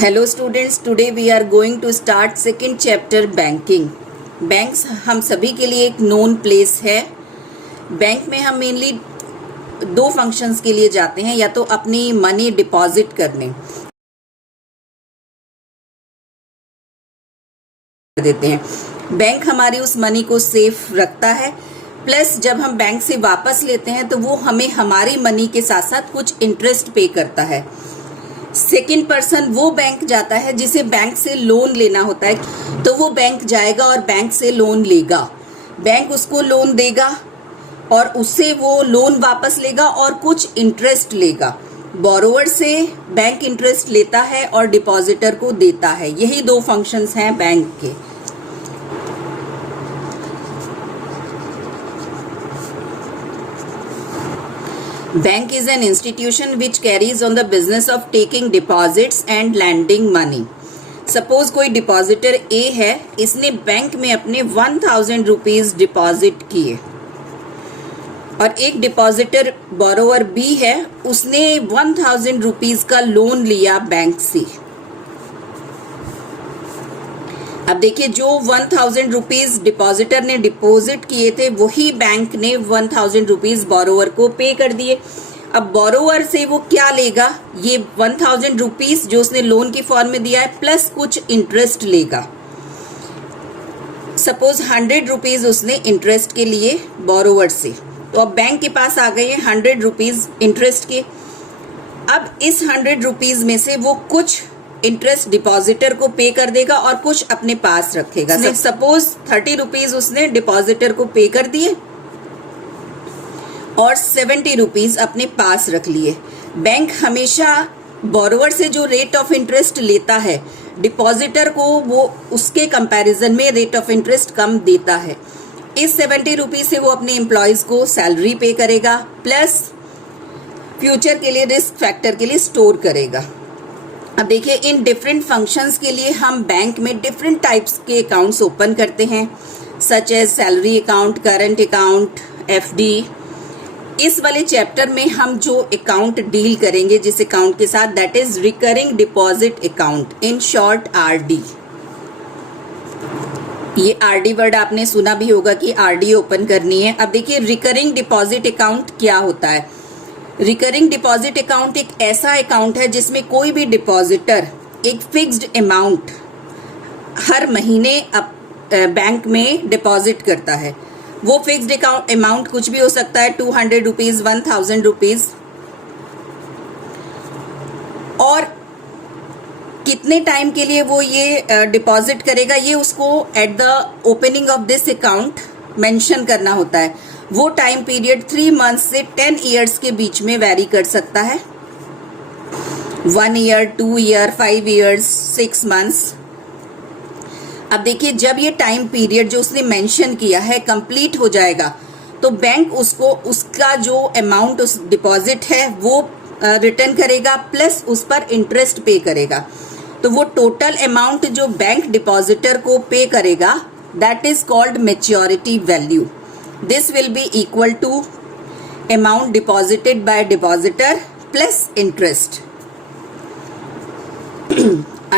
Hello students, today we are going to start second chapter banking. Banks हम सभी के लिए एक नोन प्लेस है। बैंक में हम मेनली दो फंक्शंस के लिए जाते हैं, या तो अपनी मनी डिपॉजिट करने देते हैं। बैंक हमारी उस मनी को सेफ रखता है, प्लस जब हम बैंक से वापस लेते हैं तो वो हमें हमारी मनी के साथ साथ कुछ इंटरेस्ट पे करता है। सेकेंड पर्सन वो बैंक जाता है जिसे बैंक से लोन लेना होता है, तो वो बैंक जाएगा और बैंक से लोन लेगा। बैंक उसको लोन देगा और उससे वो लोन वापस लेगा और कुछ इंटरेस्ट लेगा। बोरोवर से बैंक इंटरेस्ट लेता है और डिपॉजिटर को देता है। यही दो फंक्शंस हैं बैंक के। Bank is an institution which carries on the business of taking deposits and lending money. Suppose कोई डिपॉजिटर A है, इसने बैंक में अपने 1000 रुपीज डिपॉजिट किए, और एक डिपॉजिटर बोरोवर B है, उसने 1000 रुपीज का लोन लिया बैंक से। अब देखिए, जो 1000 रुपीज डिपॉजिटर ने डिपॉजिट किए थे, वही बैंक ने 1000 रुपीज बोरोवर को पे कर दिए। अब बोरोवर से वो क्या लेगा? ये 1000 रुपीज जो उसने लोन की फॉर्म में दिया है, प्लस कुछ इंटरेस्ट लेगा। सपोज 100 रुपीज उसने इंटरेस्ट के लिए बोरोवर से, तो अब बैंक के पास आ गए 100 रुपीज इंटरेस्ट के। अब इस 100 रुपीज में से वो कुछ इंटरेस्ट डिपॉजिटर को पे कर देगा और कुछ अपने पास रखेगा। सपोज 30 रुपीज उसने डिपॉजिटर को पे कर दिए और 70 रुपीज अपने पास रख लिए। बैंक हमेशा बोरोवर से जो रेट ऑफ इंटरेस्ट लेता है, डिपॉजिटर को वो उसके कंपैरिजन में रेट ऑफ इंटरेस्ट कम देता है। इस 70 रुपीज से वो अपने एम्प्लॉयज को सैलरी पे करेगा, प्लस फ्यूचर के लिए रिस्क फैक्टर के लिए स्टोर करेगा। अब देखिए, इन डिफरेंट फंक्शंस के लिए हम बैंक में डिफरेंट टाइप्स के अकाउंट्स ओपन करते हैं, such as salary account, current account, FD. इस वाले चैप्टर में हम जो अकाउंट डील करेंगे जिस अकाउंट के साथ, that is recurring deposit account, in short RD. ये आरडी वर्ड आपने सुना भी होगा कि आरडी ओपन करनी है। अब देखिए, रिकरिंग डिपॉजिट अकाउंट क्या होता है। रिकरिंग डिपॉजिट अकाउंट एक ऐसा अकाउंट है जिसमें कोई भी डिपॉजिटर एक फिक्स्ड अमाउंट हर महीने बैंक में डिपॉजिट करता है। वो फिक्स्ड अमाउंट कुछ भी हो सकता है, 200 रुपीज, 1000 रुपीज, और कितने टाइम के लिए वो ये डिपॉजिट करेगा, ये उसको at the opening of this account mention करना होता है। वो टाइम पीरियड 3 मंथ से 10 ईयर्स के बीच में वैरी कर सकता है। 1 ईयर, 2 ईयर, 5 ईयर्स, 6 मंथ्स। अब देखिए, जब ये टाइम पीरियड जो उसने मेंशन किया है कंप्लीट हो जाएगा, तो बैंक उसको उसका जो अमाउंट उस डिपॉजिट है वो रिटर्न करेगा, प्लस उस पर इंटरेस्ट पे करेगा। तो वो टोटल अमाउंट जो बैंक डिपॉजिटर को पे करेगा, that is called maturity value. This will be equal to amount deposited by depositor plus interest.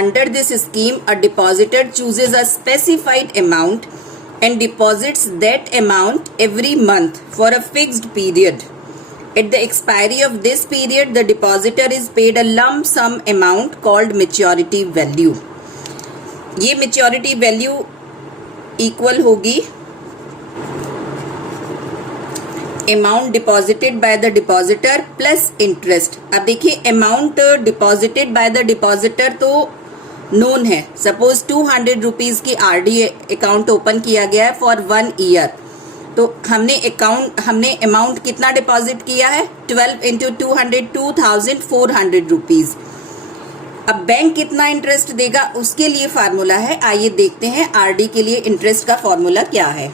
Under this scheme, a depositor chooses a specified amount and deposits that amount every month for a fixed period. At the expiry of this period, the depositor is paid a lump sum amount called maturity value. ये maturity value equal होगी amount deposited by the depositor plus interest. अब देखिए, amount deposited by the depositor तो known है। Suppose 200 rupees की RD account open किया गया है फॉर 1 ईयर, तो हमने अमाउंट कितना डिपॉजिट किया है? 12 इंटू 200, 2400 रुपीज। अब बैंक कितना इंटरेस्ट देगा, उसके लिए फार्मूला है। आइए देखते हैं आरडी के लिए इंटरेस्ट का फॉर्मूला क्या है।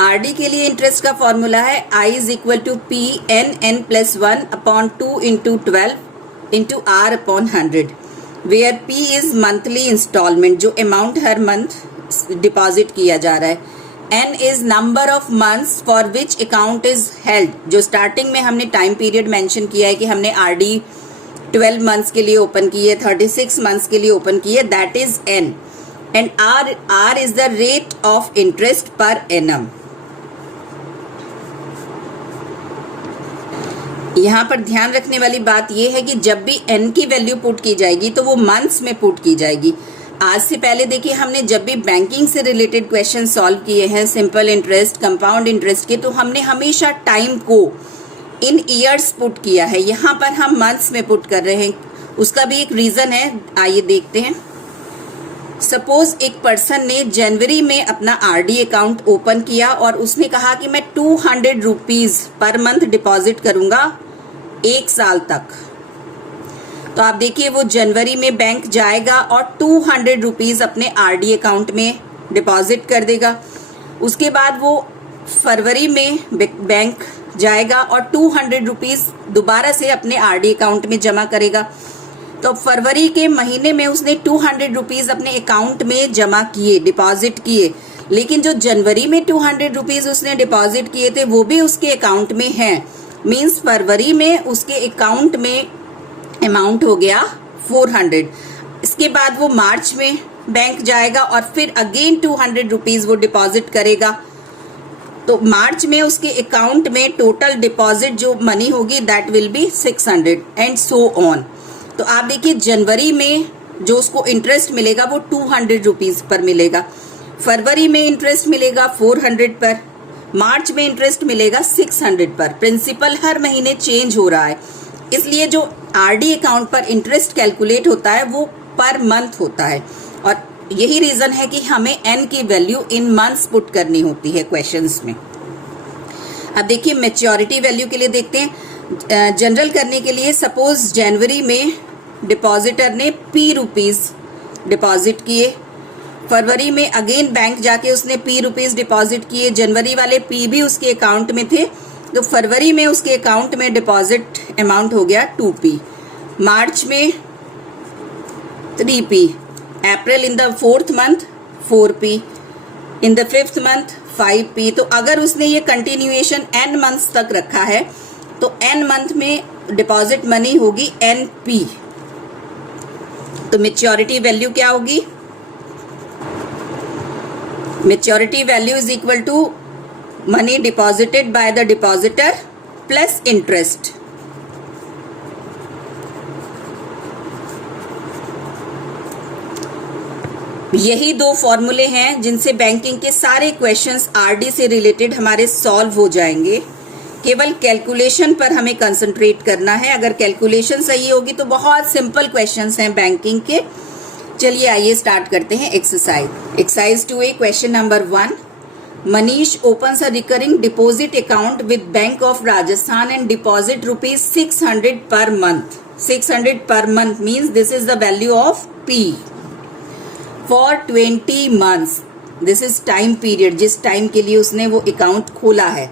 आरडी के लिए इंटरेस्ट का फॉर्मूला है I is equal to P n plus 1 upon 2 into 12 into R upon 100, where P is monthly instalment, जो अमाउंट हर मंथ डिपॉजिट किया जा रहा है। N is number of months for which account is held, जो starting में हमने time period mention किया है कि हमने आरडी 12 मंथ्स के लिए ओपन की है, 36 मंथ्स के लिए ओपन की है, that is N, and R is the rate of interest per annum. यहां पर ध्यान रखने वाली बात यह है कि जब भी एन की वैल्यू पुट की जाएगी तो वो मंथ्स में पुट की जाएगी। आज से पहले देखिए हमने जब भी बैंकिंग से रिलेटेड क्वेश्चन सॉल्व किए हैं, सिंपल इंटरेस्ट, कंपाउंड इंटरेस्ट के, तो हमने हमेशा टाइम को इन ईयर्स पुट किया है। यहाँ पर हम मंथ्स में पुट कर रहे हैं, उसका भी एक रीजन है, आइए देखते हैं। सपोज एक पर्सन ने जनवरी में अपना आरडी अकाउंट ओपन किया और उसने कहा कि मैं 200 रुपीज पर मंथ डिपॉजिट करूंगा 1 साल तक। तो आप देखिए वो जनवरी में बैंक जाएगा और 200 रुपीज अपने आरडी अकाउंट में डिपॉजिट कर देगा। उसके बाद वो फरवरी में बैंक जाएगा और 200 रुपीज दोबारा से अपने आरडी अकाउंट में जमा करेगा। तो फरवरी के महीने में उसने 200 रुपीज अपने अकाउंट में जमा किए, डिपॉजिट किए, लेकिन जो जनवरी में 200 रुपीज उसने डिपॉजिट किए थे वो भी उसके अकाउंट में हैं। मींस फरवरी में उसके अकाउंट में अमाउंट हो गया 400। इसके बाद वो मार्च में बैंक जाएगा और फिर अगेन 200 रुपीज वो डिपॉजिट करेगा। तो मार्च में उसके अकाउंट में टोटल डिपॉजिट जो मनी होगी that will be 600 and so on. तो आप देखिए जनवरी में जो उसको इंटरेस्ट मिलेगा वो 200 रुपीज पर मिलेगा, फरवरी में इंटरेस्ट मिलेगा 400 पर, मार्च में इंटरेस्ट मिलेगा 600 पर। प्रिंसिपल हर महीने चेंज हो रहा है, इसलिए जो आरडी अकाउंट पर इंटरेस्ट कैलकुलेट होता है वो पर मंथ होता है, और यही रीजन है कि हमें एन की वैल्यू इन मंथ्स पुट करनी होती है क्वेश्चंस में। अब देखिए मैच्योरिटी वैल्यू के लिए देखते हैं। जनरल करने के लिए सपोज जनवरी में डिपॉजिटर ने p रुपीज डिपॉजिट किए, फरवरी में अगेन बैंक जाके उसने p रुपीज डिपॉजिट किए, जनवरी वाले p भी उसके अकाउंट में थे, तो फरवरी में उसके अकाउंट में डिपॉजिट अमाउंट हो गया 2p, मार्च में 3p, April in the 4th month 4p, in the 5th month 5p। तो अगर उसने ये कंटिन्यूएशन n मंथ्स तक रखा है तो n मंथ में डिपॉजिट मनी होगी np। तो मैच्योरिटी वैल्यू क्या होगी? Maturity value is equal to money deposited by the depositor plus interest. यही दो फॉर्मूले हैं जिनसे बैंकिंग के सारे क्वेश्चंस आरडी से रिलेटेड हमारे सॉल्व हो जाएंगे। केवल कैलकुलेशन पर हमें कंसंट्रेट करना है। अगर कैलकुलेशन सही होगी तो बहुत सिंपल क्वेश्चंस हैं बैंकिंग के। चलिए आइए स्टार्ट करते हैं exercise. Exercise 2A question number 1। Manish opens a recurring deposit account with Bank of Rajasthan and deposit rupees 600 per month. 600 per month means this is the value of P for 20 months. This is time period जिस time के लिए उसने वो account खोला है।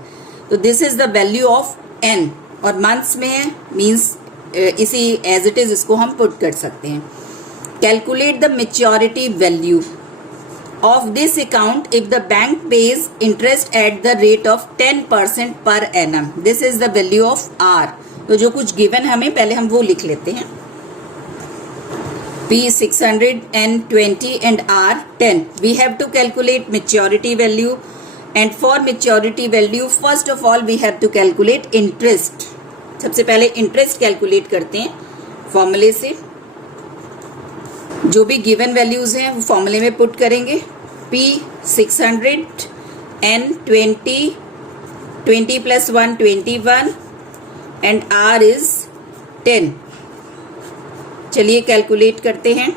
तो this is the value of n और months में है, मीन्स इसी एज इट इज इसको हम पुट कर सकते हैं। Calculate the maturity value of this account if the bank page interest at the rate of 10% per annum. This is the value of r। तो जो कुछ गिवन हमें पहले हम वो लिख लेते हैं। P 600 and 20 and R 10. We have to calculate maturity value. And for maturity value, first of all we have to calculate interest. सबसे पहले इंटरेस्ट कैलकुलेट करते हैं फॉर्मूले से। जो भी गिवन वैल्यूज हैं वो फॉर्मूले में पुट करेंगे। P 600 N 20, 20 plus 1 21 and R is 10। चलिए कैलकुलेट करते हैं।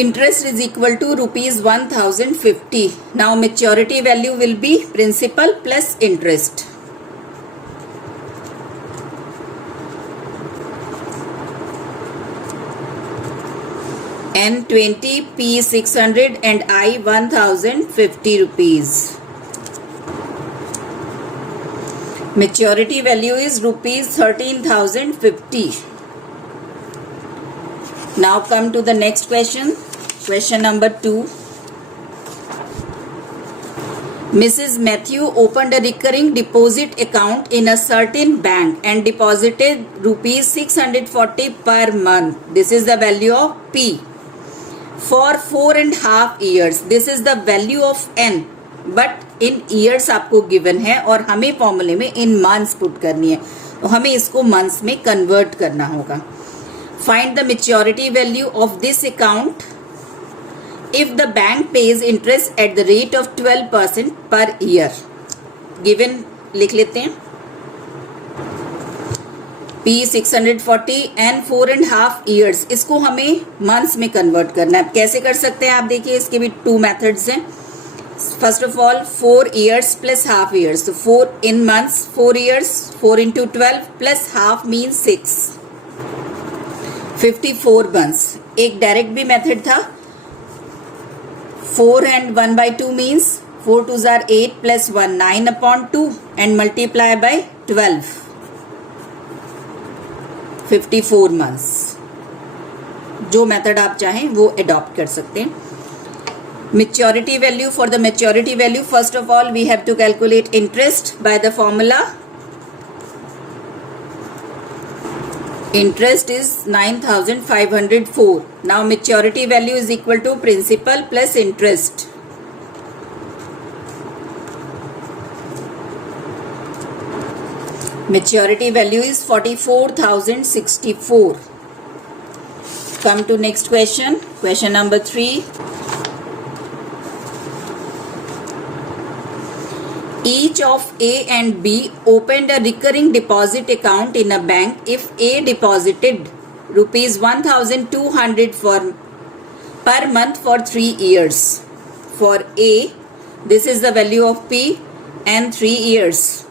Interest is equal to rupees 1050. Now maturity value will be principal plus interest. N 20, P 600 and I 1050 rupees. Maturity value is rupees 13,050. Now come to the next question. Question number 2. Mrs. Matthew opened a recurring deposit account in a certain bank and deposited rupees 640 per month. This is the value of P. For 4.5 years. This is the value of N. But in years आपको given है और हमें फॉर्मूले में in months put करनी है, तो हमें इसको months में convert करना होगा. Find the maturity value of this account if the bank pays interest at the rate of 12% per year. Given लिख लेते हैं. P 640 and 4.5 years. इसको हमें months में convert करना है. कैसे कर सकते हैं आप देखिए, इसके भी 2 methods हैं. First of all 4 years plus half years. So 4 in months, 4 years, 4 into 12 plus half means 6. 54 months. एक direct भी method था. 4 and 1 by 2 means 4 2s are 8 plus 1 9 upon 2 and multiply by 12. 54 months. जो मेथड आप चाहें वो adopt कर सकते हैं. Maturity value. For the maturity value, first of all we have to calculate interest by the formula. Interest is 9,504. Now maturity value is equal to principal plus interest. Maturity value is 44,064. Come to next question. Question number 3. Each of A and B opened a recurring deposit account in a bank if A deposited rupees 1,200 per month for 3 years. For A, this is the value of P and 3 years.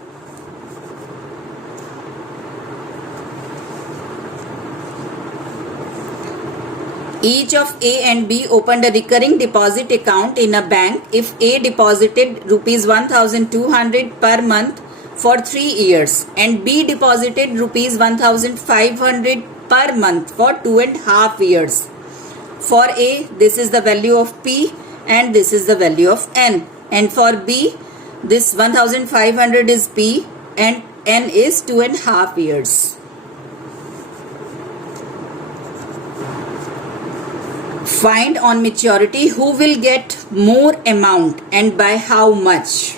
Each of A and B opened a recurring deposit account in a bank if A deposited rupees 1,200 per month for 3 years and B deposited rupees 1,500 per month for 2.5 years. For A, this is the value of P and this is the value of N. And for B, this 1,500 is P and N is 2.5 years. Find on maturity who will get more amount and by how much.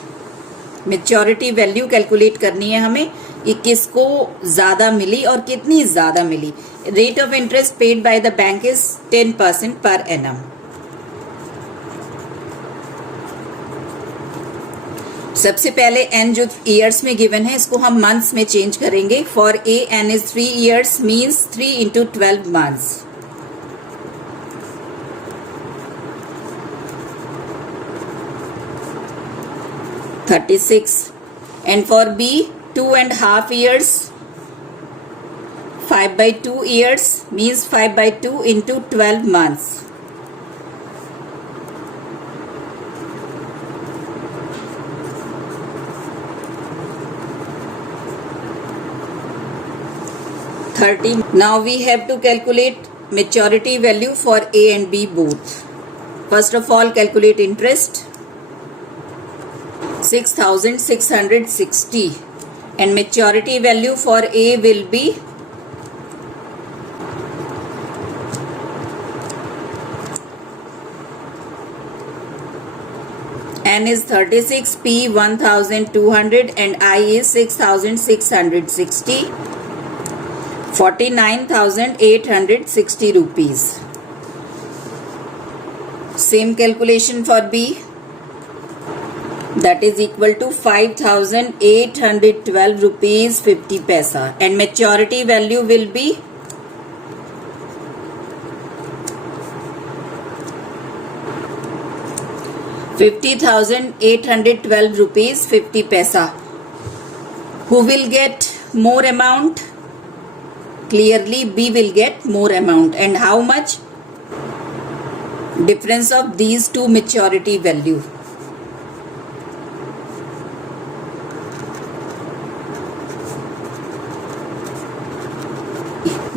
Maturity value calculate करनी है हमें कि किसको ज़्यादा मिली और कितनी ज़्यादा मिली. Rate of interest paid by the bank is 10% per annum. सबसे पहले n जो years में given है इसको हम months में change करेंगे. For A, n is 3 years means 3 into 12 months. 36. And for B, 2.5 years, 5 by 2 years means 5 by 2 into 12 months. Now we have to calculate maturity value for A and B both. First of all, calculate interest. 6,660 and maturity value for A will be N is 36, P 1,200 and I is 6,660. 49,860 rupees. Same calculation for B. That is equal to 5,812 rupees 50 paisa and maturity value will be 50,812 rupees 50 paisa. Who will get more amount? Clearly B will get more amount. And how much? Difference of these two maturity value.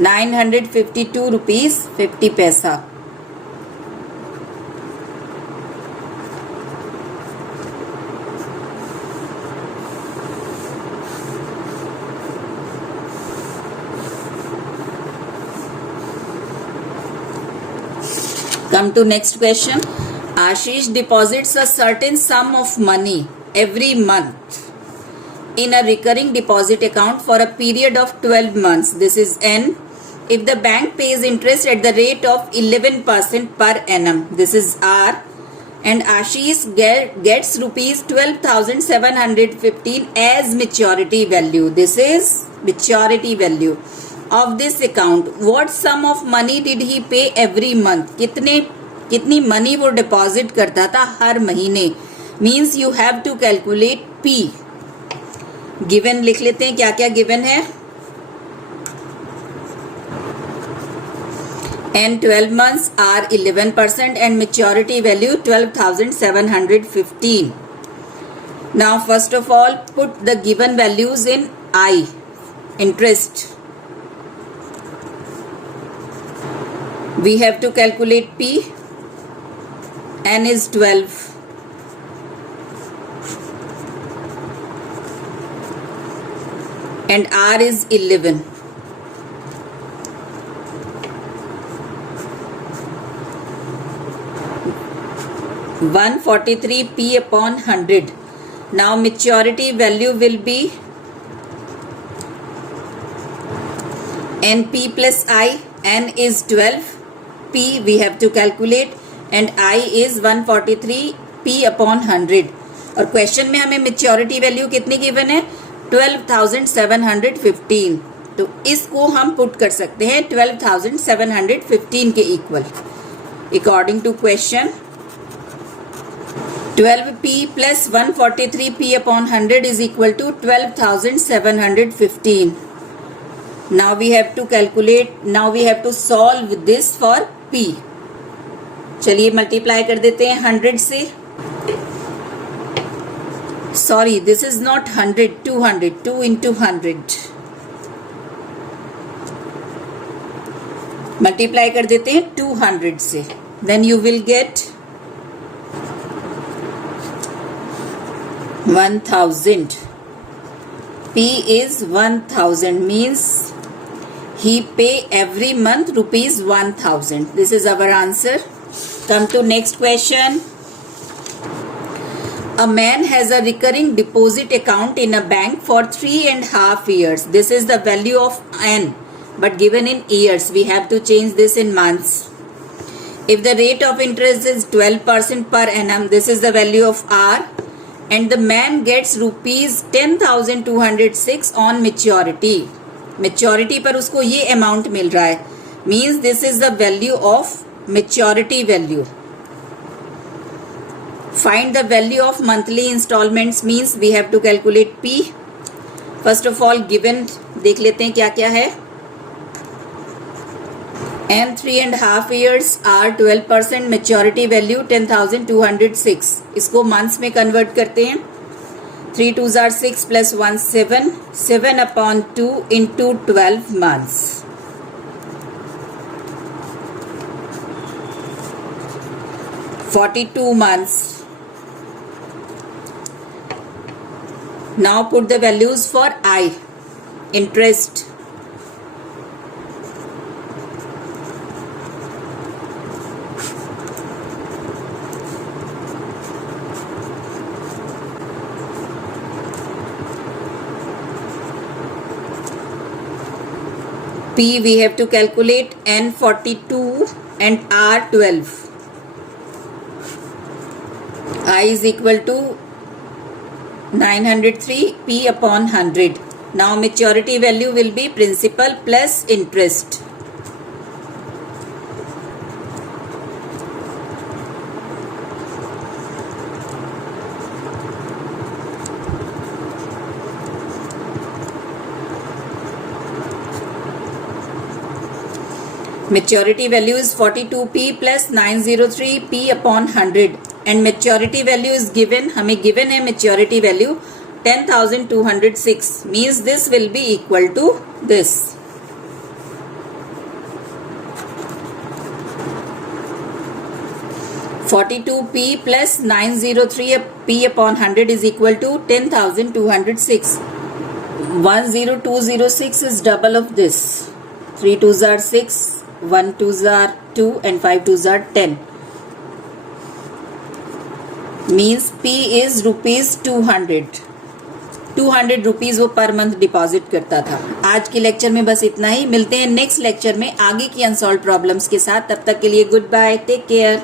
₹952 50 paisa. Come to next question. Ashish deposits a certain sum of money every month in a recurring deposit account for a period of 12 months. This is N. If the bank pays interest at the rate of 11% per annum, this is R. And Ashish gets rupees 12,715 as maturity value. This is maturity value of this account. What sum of money did he pay every month? कितनी money वो deposit करता था हर महीने. Means you have to calculate P. Given लिख लेते हैं, क्या क्या गिवन है. N 12 months, R 11% and maturity value 12,715. Now first of all put the given values in I, interest. We have to calculate P. N is 12. And R is 11. $143 upon 100. Now maturity value will be NP plus I. N is 12. P we have to calculate and I is 143P upon 100. और question में हमें maturity value कितनी given है 12,715. तो इसको हम put कर सकते हैं 12,715 के इक्वल. According to question 12P plus 143P upon 100 is equal to 12,715. Now we have to calculate, now we have to solve this for P. चलिए मल्टीप्लाई कर देते हैं 100 से. Sorry, this is not 100, 200, 2 into 100. Multiply कर देते हैं 200 से. Then you will get 1,000. P is 1,000 means he pay every month rupees 1,000. This is our answer. Come to next question. A man has a recurring deposit account in a bank for 3.5 years. This is the value of N, but given in years. We have to change this in months. If the rate of interest is 12% per annum, this is the value of R. And the man gets rupees 10,206 on maturity. Maturity पर उसको ये amount मिल रहा है. Means this is the value of maturity value. Find the value of monthly installments means we have to calculate P. First of all given देख लेते हैं क्या क्या है. N 3.5 years, R 12%, maturity value 10,206. इसको months में convert करते हैं. 3 2s are 6 plus 1 7. 7 upon 2 into 12 months. $42 months. Now put the values for I, interest. P we have to calculate N 42 and R 12. I is equal to 903 P upon 100. Now maturity value will be principal plus interest. Maturity value is 42P plus 903P upon 100 and maturity value is given, हमें given है maturity value 10,206 means this will be equal to this. $42P plus 903P upon 100 is equal to 10,206. 10206 is double of this. 3 2s are 6. 1 2s are 2 and 5 2s are 10. Means P is ₹200. 200 rupees वो per month deposit करता था। आज के lecture में बस इतना ही। मिलते हैं नेक्स्ट लेक्चर में आगे की अनसॉल्व प्रॉब्लम्स के साथ। तब तक के लिए गुड बाय, टेक केयर।